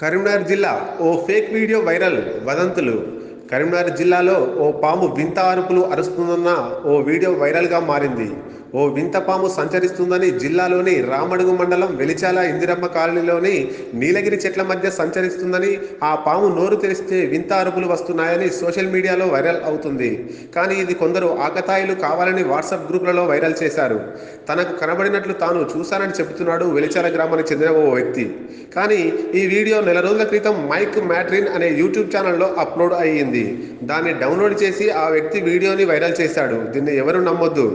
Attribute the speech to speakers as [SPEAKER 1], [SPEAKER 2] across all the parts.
[SPEAKER 1] కరీంనగర్ జిల్లా ఓ fake video viral వదంతులు. కరీంనగర్ జిల్లాలో ఓ పాము వింత అరుపులు అరుస్తుందన్న ఓ వీడియో వైరల్గా మారింది. ఓ వింత పాము సంచరిస్తుందని జిల్లాలోని రామడుగు మండలం వెలిచాల ఇందిరమ్మ కాలనీలోని నీలగిరి చెట్ల మధ్య సంచరిస్తుందని ఆ పాము నోరు తెరిస్తే వింత అరుపులు వస్తున్నాయని సోషల్ మీడియాలో వైరల్ అవుతుంది. కానీ ఇది కొందరు ఆకతాయిలు కావాలని వాట్సాప్ గ్రూపులలో వైరల్ చేశారు. తనకు కనబడినట్లు తాను చూశానని చెబుతున్నాడు వెలిచాల గ్రామానికి చెందిన ఓ వ్యక్తి. కానీ ఈ వీడియో నెల రోజుల క్రితం మైక్ మ్యాట్రిన్ అనే యూట్యూబ్ ఛానల్లో అప్లోడ్ అయ్యింది. దాన్ని డౌన్లోడ్ చేసి ఆ వ్యక్తి వీడియోని వైరల్ చేశాడు. దీన్ని ఎవరు నమ్మొద్దు.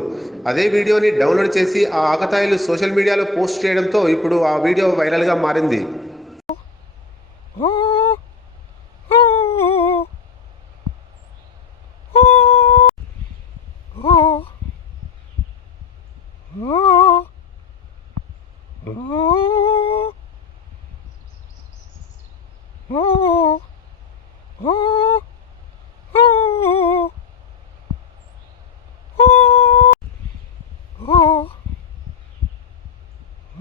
[SPEAKER 1] అదే వీడియోని డౌన్లోడ్ చేసి ఆ ఆకతాయిలు సోషల్ మీడియాలో పోస్ట్ చేయడంతో ఇప్పుడు ఆ వీడియో వైరల్గా మారింది